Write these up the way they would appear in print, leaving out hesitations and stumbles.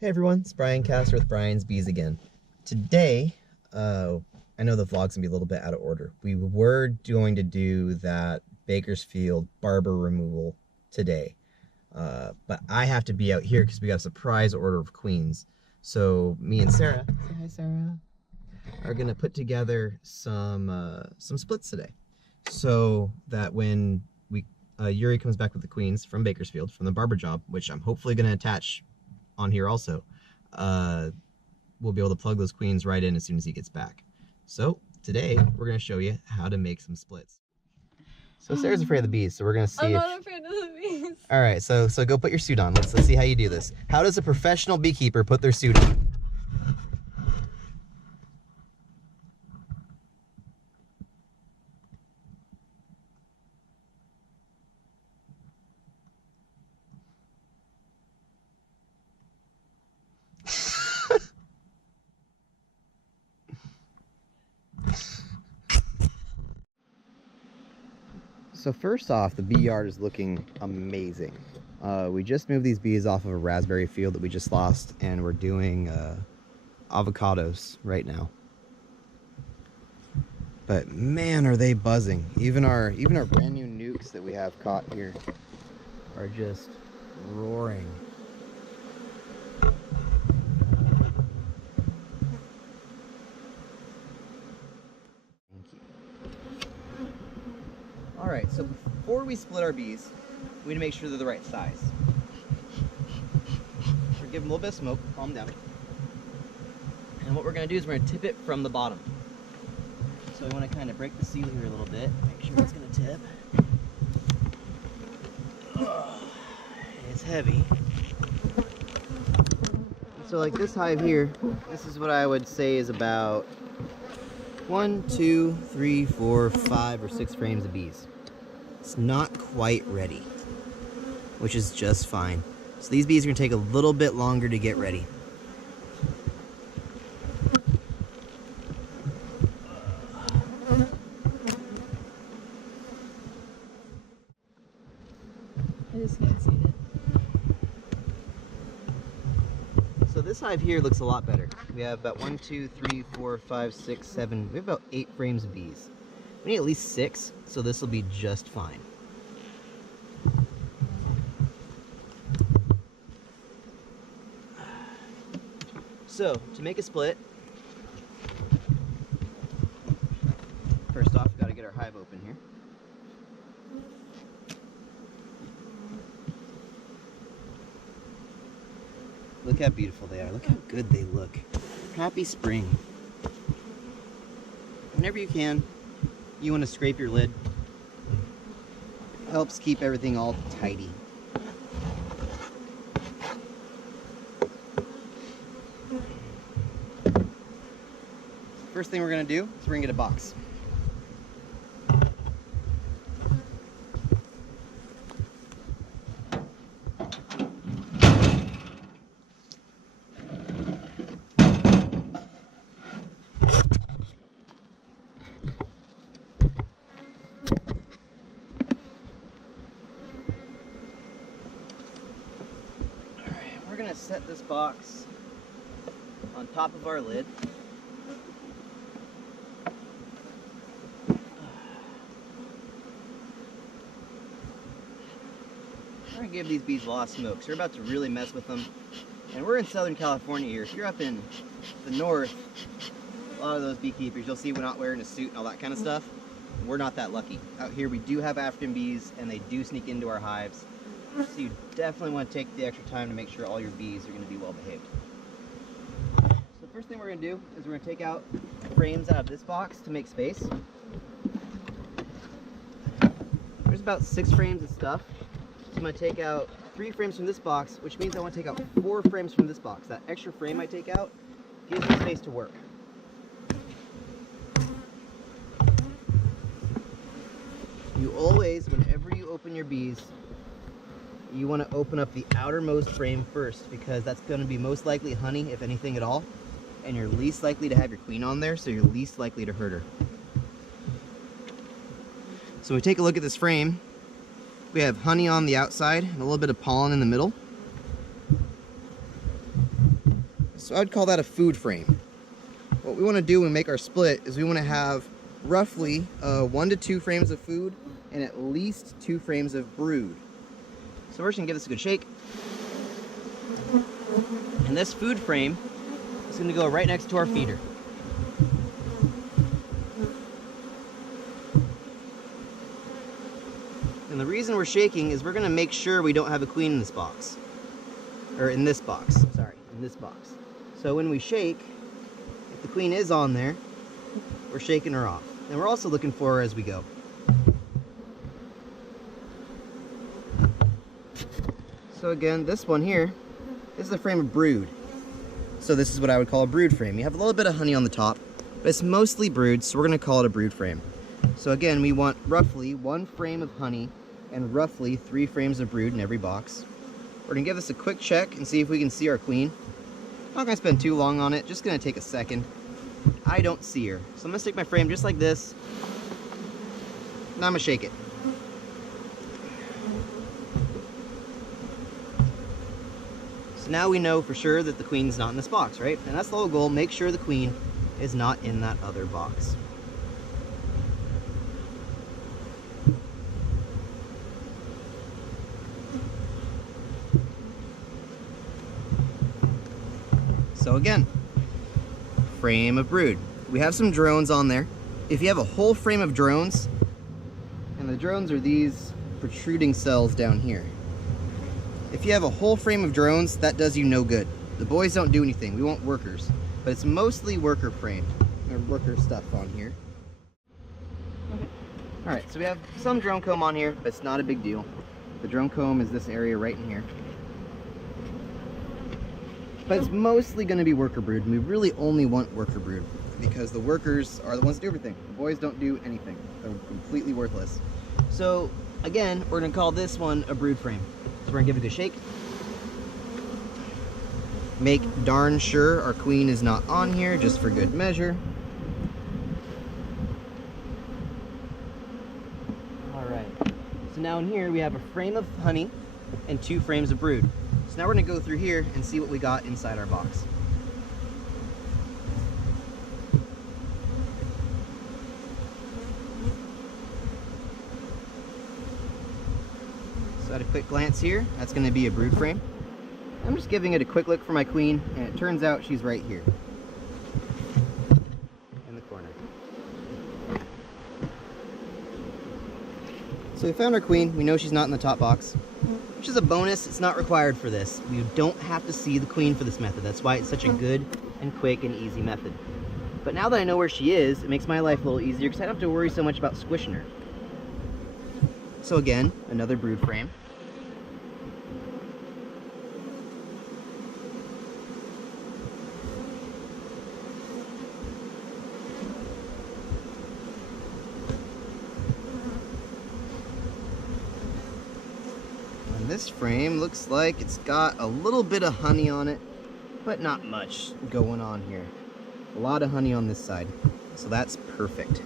Hey everyone, it's Bryan Caster with Bryan's Bees again. Today, I know the vlog's gonna be a little bit out of order. We were going to do that Bakersfield barber removal today, but I have to be out here because we got a surprise order of queens. So me and Sarah, say hi Sarah, are gonna put together some splits today, so that when Yuri comes back with the queens from Bakersfield from the barber job, which I'm hopefully gonna attach on here also, we'll be able to plug those queens right in as soon as he gets back. So today we're going to show you how to make some splits. So Sarah's afraid of the bees, so we're going to see. I'm not afraid of the bees. All right, so go put your suit on. Let's see how you do this. How does a professional beekeeper put their suit on? So first off, the bee yard is looking amazing. We just moved these bees off of a raspberry field that we just lost, and we're doing avocados right now. But man, are they buzzing. Even our brand new nukes that we have caught here are just roaring. Alright, so before we split our bees, we need to make sure they're the right size. We're gonna give them a little bit of smoke, calm down. And what we're going to do is we're going to tip it from the bottom. So we want to kind of break the seal here a little bit, make sure it's going to tip. It's heavy. So like this hive here, this is what I would say is about 1, 2, 3, 4, 5, or 6 frames of bees. It's not quite ready, which is just fine. So these bees are going to take a little bit longer to get ready. I just can't see it. So this hive here looks a lot better. We have about 1, 2, 3, 4, 5, 6, 7. We have about 8 frames of bees. We need at least 6, so this will be just fine. So to make a split, first off, we've got to get our hive open here. Look how beautiful they are. Look how good they look. Happy spring. Whenever you can, you want to scrape your lid. Helps keep everything all tidy. First thing we're going to do is we're going to get a box. We're going to set this box on top of our lid. We're going to give these bees a lot of smoke, so we're about to really mess with them. And we're in Southern California here. If you're up in the north, a lot of those beekeepers, you'll see we're not wearing a suit and all that kind of stuff. We're not that lucky. Out here we do have African bees, and they do sneak into our hives. So you definitely want to take the extra time to make sure all your bees are going to be well behaved. So the first thing we're going to do is we're going to take out frames out of this box to make space. There's about 6 frames of stuff. So I'm going to take out 3 frames from this box, which means I want to take out 4 frames from this box. That extra frame I take out gives me space to work. You always, whenever you open your bees, you want to open up the outermost frame first, because that's going to be most likely honey, if anything at all, and you're least likely to have your queen on there, so you're least likely to hurt her. So we take a look at this frame. We have honey on the outside and a little bit of pollen in the middle. So I would call that a food frame. What we want to do when we make our split is we want to have roughly 1 to 2 frames of food and at least 2 frames of brood. So we're just going to give this a good shake. And this food frame is going to go right next to our feeder. And the reason we're shaking is we're going to make sure we don't have a queen in this box. Or in this box, sorry, in this box. So when we shake, if the queen is on there, we're shaking her off. And we're also looking for her as we go. So again, this one here is the frame of brood. So this is what I would call a brood frame. You have a little bit of honey on the top, but it's mostly brood, so we're going to call it a brood frame. So again, we want roughly 1 frame of honey and roughly 3 frames of brood in every box. We're going to give this a quick check and see if we can see our queen. Not going to spend too long on it, just going to take a second. I don't see her. So I'm going to stick my frame just like this. Now I'm going to shake it. So now we know for sure that the queen's not in this box, right? And that's the whole goal, make sure the queen is not in that other box. So again, frame of brood. We have some drones on there. If you have a whole frame of drones, and the drones are these protruding cells down here. If you have a whole frame of drones, that does you no good. The boys don't do anything. We want workers. But it's mostly worker frame, or worker stuff on here. Okay. Alright, so we have some drone comb on here, but it's not a big deal. The drone comb is this area right in here. But it's mostly going to be worker brood, and we really only want worker brood because the workers are the ones that do everything. The boys don't do anything. They're completely worthless. So again, we're going to call this one a brood frame. So we're going to give it a good shake. Make darn sure our queen is not on here, just for good measure. Alright, so now in here we have a frame of honey and 2 frames of brood. So now we're going to go through here and see what we got inside our box. So at a quick glance here, that's going to be a brood frame. I'm just giving it a quick look for my queen, and it turns out she's right here in the corner. So we found our queen. We know she's not in the top box, which is a bonus. It's not required for this. We don't have to see the queen for this method. That's why it's such a good and quick and easy method. But now that I know where she is, it makes my life a little easier because I don't have to worry so much about squishing her. So again, another brood frame. This frame looks like it's got a little bit of honey on it, but not much going on here. A lot of honey on this side, so that's perfect.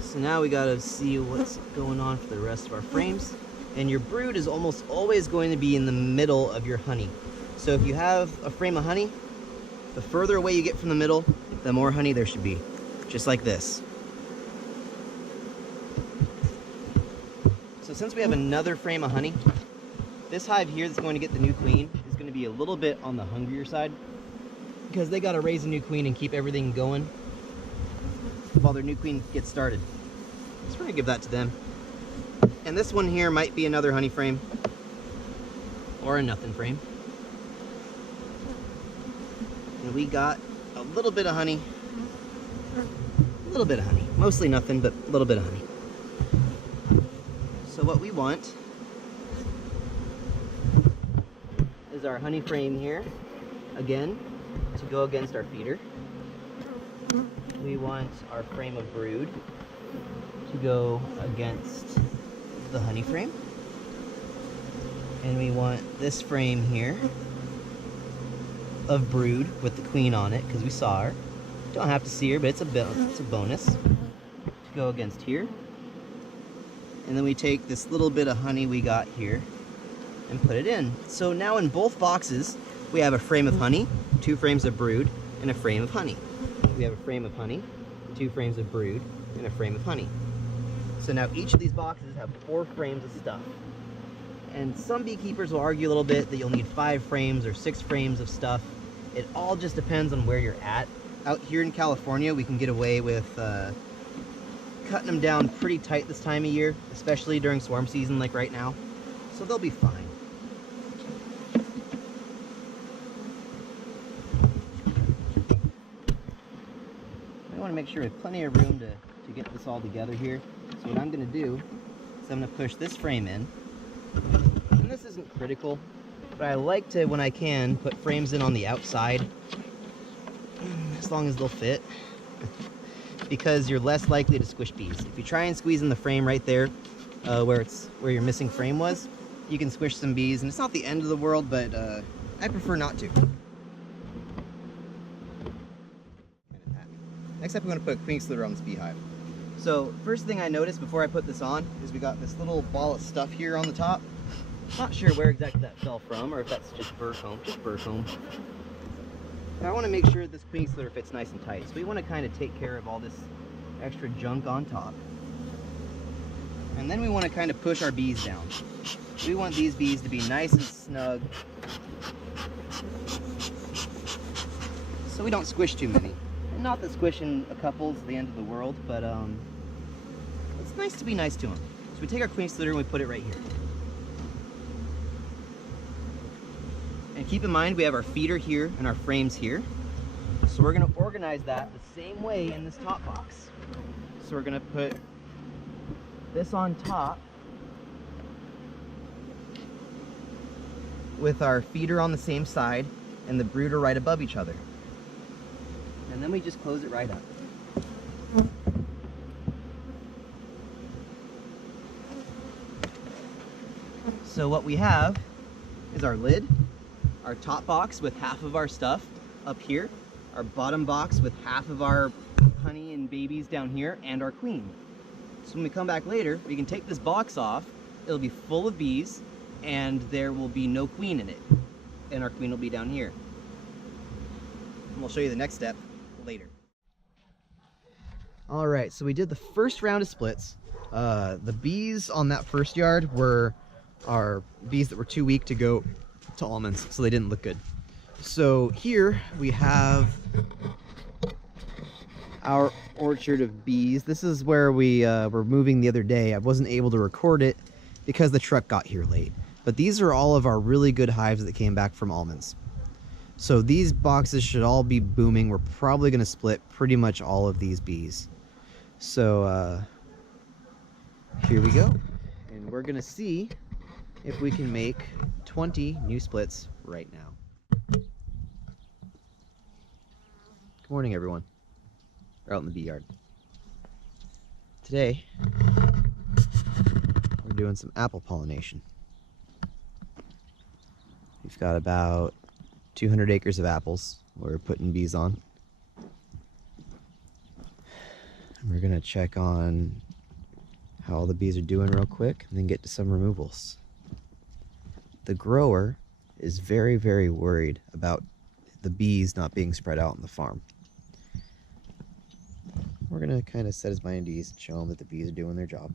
So now we gotta see what's going on for the rest of our frames. And your brood is almost always going to be in the middle of your honey. So if you have a frame of honey, the further away you get from the middle, the more honey there should be, just like this. So since we have another frame of honey, this hive here that's going to get the new queen is going to be a little bit on the hungrier side because they got to raise a new queen and keep everything going while their new queen gets started. So we're going to give that to them. And this one here might be another honey frame or a nothing frame. And we got a little bit of honey, mostly nothing, but a little bit of honey. So what we want is our honey frame here, again, to go against our feeder. We want our frame of brood to go against the honey frame. And we want this frame here of brood with the queen on it, because we saw her. Don't have to see her, but it's a bonus. To go against here. And then we take this little bit of honey we got here and put it in. So now in both boxes, we have a frame of honey, 2 frames of brood, and a frame of honey. We have a frame of honey, 2 frames of brood, and a frame of honey. So now each of these boxes have 4 frames of stuff. And some beekeepers will argue a little bit that you'll need 5 frames or 6 frames of stuff. It all just depends on where you're at. Out here in California, we can get away with cutting them down pretty tight this time of year, especially during swarm season like right now. So they'll be fine. I want to make sure we have plenty of room to get this all together here. So what I'm going to do is I'm going to push this frame in. And this isn't critical, but I like to, when I can, put frames in on the outside, as long as they'll fit, because you're less likely to squish bees. If you try and squeeze in the frame right there, where your missing frame was, you can squish some bees, and it's not the end of the world, but I prefer not to. Next up, I'm going to put queen excluder on this beehive. So first thing I noticed before I put this on is we got this little ball of stuff here on the top. Not sure where exactly that fell from, or if that's just burr comb. Just burr comb. But I want to make sure this queen excluder fits nice and tight. So we want to kind of take care of all this extra junk on top. And then we want to kind of push our bees down. We want these bees to be nice and snug, so we don't squish too many. And not that squishing a couple is the end of the world, but it's nice to be nice to them. So we take our queen excluder and we put it right here. And keep in mind, we have our feeder here and our frames here. So we're going to organize that the same way in this top box. So we're going to put this on top with our feeder on the same side and the brooder right above each other. And then we just close it right up. So what we have is our lid, our top box with half of our stuff up here, our bottom box with half of our honey and babies down here, and our queen. So when we come back later, we can take this box off, it'll be full of bees, and there will be no queen in it. And our queen will be down here. And we'll show you the next step later. Alright, so we did the first round of splits. The bees on that first yard were our bees that were too weak to go to almonds, so they didn't look good. So here we have our orchard of bees. This is where we were moving the other day. I wasn't able to record it because the truck got here late. But these are all of our really good hives that came back from almonds. So these boxes should all be booming. We're probably going to split pretty much all of these bees. So here we go. And we're going to see if we can make 20 new splits right now. Good morning, everyone. We're out in the bee yard. Today, we're doing some apple pollination. We've got about 200 acres of apples we're putting bees on. And we're gonna check on how all the bees are doing real quick and then get to some removals. The grower is very, very worried about the bees not being spread out on the farm. We're gonna kind of set his mind at ease and show him that the bees are doing their job.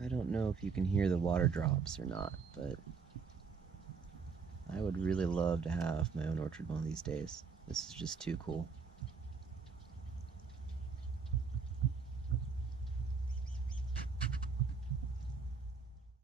I don't know if you can hear the water drops or not, but I would really love to have my own orchard one of these days. This is just too cool.